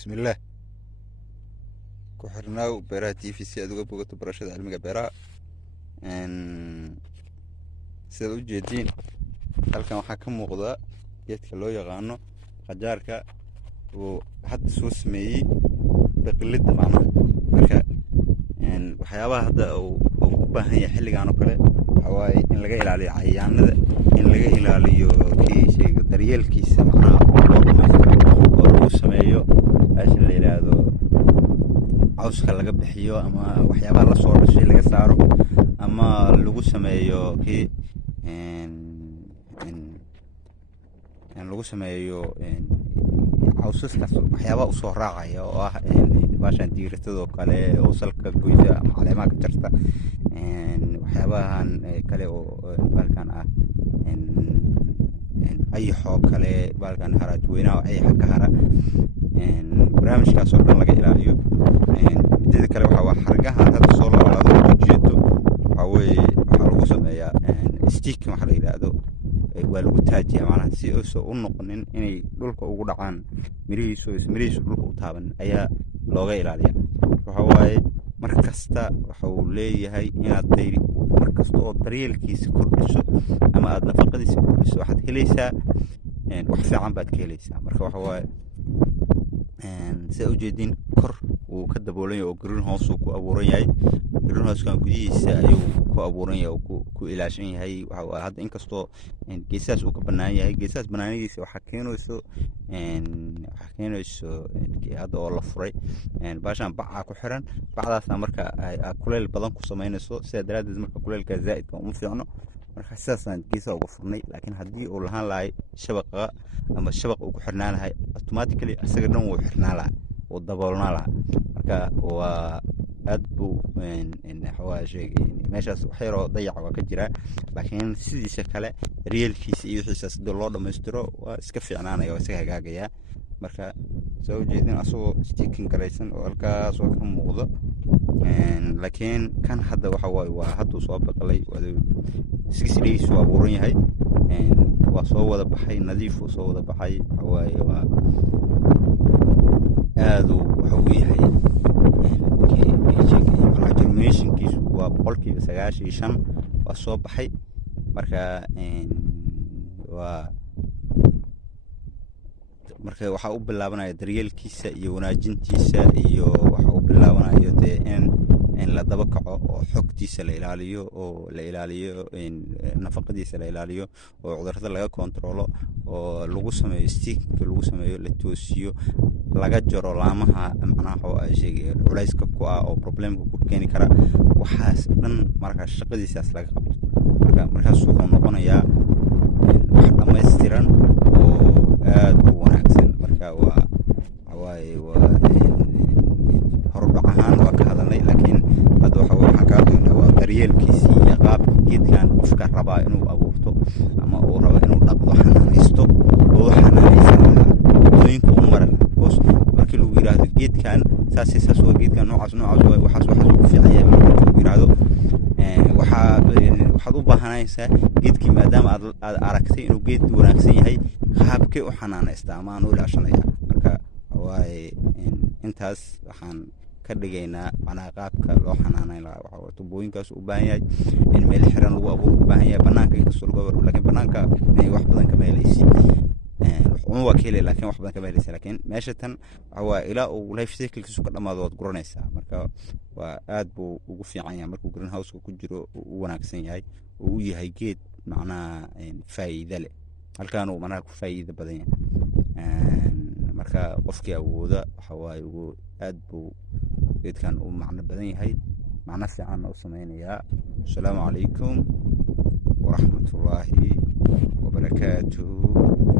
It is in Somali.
بسم الله كحرناو بيرها تي في سي أدوغا بوغتو برشاد علمي بيرها ان سيدو جيدين halkan waxaa ka muuqda geedka loo yaqaano qajaarka oo hadda soo sameeyay baqlida macnaha marka waxyaabaha hadda uu u baahan yahay xilligan oo kale waxa waaye in laga ilaaliyo cayayaanada in laga ilaaliyo kiishiga daryeelkiisa macnaha oo lagu sameeyo ashin la yiraahdo cawska laga bixiyo ama waxyaabaha la soo dhashay laga saaro ama lagu sameeyo lagu sameeyo cawsaskaas waxyaabaha u soo raacaya oo ah baashan diiratadoo kale oo salka goyda ama caleemaha ka jarta waxyaabahan kale oo balkan ah ayaxoo kale balkan haraadweynaha ayaxa ka hara barnaamijkaas oo dhan laga ilaaliyo midda kale waa xargaha hadda soo laalaado ujeedo waxa weeye waxaa lagu sameeyaa sticking waxa la yiraahdo waa lagu taajiyaa macnaha si oo u noqonin inay dhulka ugu dhacaan mirihiisu dhulka u taaban ayaa looga ilaaliyaa waxa waaye mar kasta waxa uu leeyahay inaad mar kasta oo daryeelkiisa kordhiso ama aad nafaqadiisa kordhiso waxaad helaysaa wax fiican baad ka helaysaa marka waxa waaye sida ujeedin kor uu ka daboolan yahay oo greenhouse uu ku abuuran yahay greenhouse-kan gudihiisa ayuu ku abuuran yahay oo ku ilaashan yahay waxa hadda inkastoo geesaas uu ka bannaan yahay geesaas bannaanadiisa waxaa keenayso hadda oo la furay baashan bacaa ku xiran bacdaasna marka kuleyl badan ku samaynayso sidaa daraaddeed marka kuleylka zaa'idka uma fiicno marka sidaasaan geesaha uga furnay laakiin haddii uu lahaan lahay shabaqa ama shabaq uu ku xirnaan lahay automatically asaga dhan wuu xirnaan lahaa wuu daboolnaan lahaa marka waa aad buu waxawaa sheegay meeshaas wax yaroo dayaca waa ka jiraa laakiin sidiisa kale reelkiisa iyo wixiisaas hadii loo dhammaystiro waa iska fiicnaanaya waa iska hagaagayaa marka soo ujeedin asagoo sticking garaysan oo halkaas waa ka muuqdo laakiin kan hadda waxa waaye waa hadduu soo baqalay 6 days waa abuuran yahay waa soo wada baxay nadiif uu soo wada baxay waxa waaye waa aad waxa uu yahay germinationkiisu waa 95% waa soo baxay marka waxa uu bilaabanaya daryeelkiisa iyo wanaajintiisa iyo waxa uu bilaabanayo in la daba kaco oo xogtiisa la ilaaliyo oo la ilaaliyo nafaqadiisa la ilaaliyo oo cudurrada laga kontrolo oo lagu sameeyo stick lagu sameeyo la toosiyo laga jaro laamaha macnaha oo ay sheegay culayska ku ah oo problemka ku keeni kara waxaas dhan marka shaqadiisaas laga qabto markaas wuxuu noqonayaa wax dhammaystiran oo aad u wanaagsan marka waa hordhac ahaan waa ka hadalnay laakiin hadda waxaan ka hadlaynaa waa daryeelkiisa iyo qaabka geedkan qofka rabaa inuu abuurto ama uu rabo inuu dhaqdo xanaanaysto oo xanaanaysan lahaa waddooyinka u mara lahaa markii lagu yidhaahdo geedkan saas waa geedkan noocaas waxaas ugu fiican yahay markii lagu yidhaahdo waxaad u baahanaysaa geedkii maadaama aad aragtay inuu geed wanaagsan yahay qaabkee u xanaanaystaa ama aan u ilaashanaya marka waaye intaas waxaan ka dhigaynaa macnaha qaabka loo xanaanayn lahaa waxa tubooyinkaas u baahan yahay in meel xiran lagu abuuro u baahan yahay bannaanka inkastoo lagu abuuro laakiin bannaanka wax badan kama helaysid waa ka helay laakiin wax badan kama helaysid laakiin meesha tan waxa waa ilaa uu life cycle-kiisu ka dhammaado waad guranaysaa marka waa aad buu ugu fiican yahay markuu greenhouse-ka ku jiro u wanaagsan yahay oo u yahay geed macnaha faa'iido leh halkaan uu macnaha ku faa'iido badan yahay marka qofkii awooda waxa waaye aad buu geedkan u macno badan yahay macno fiicanna u samaynayaa asalaamu calaykum waraxmatullaahi wabarakaatuhu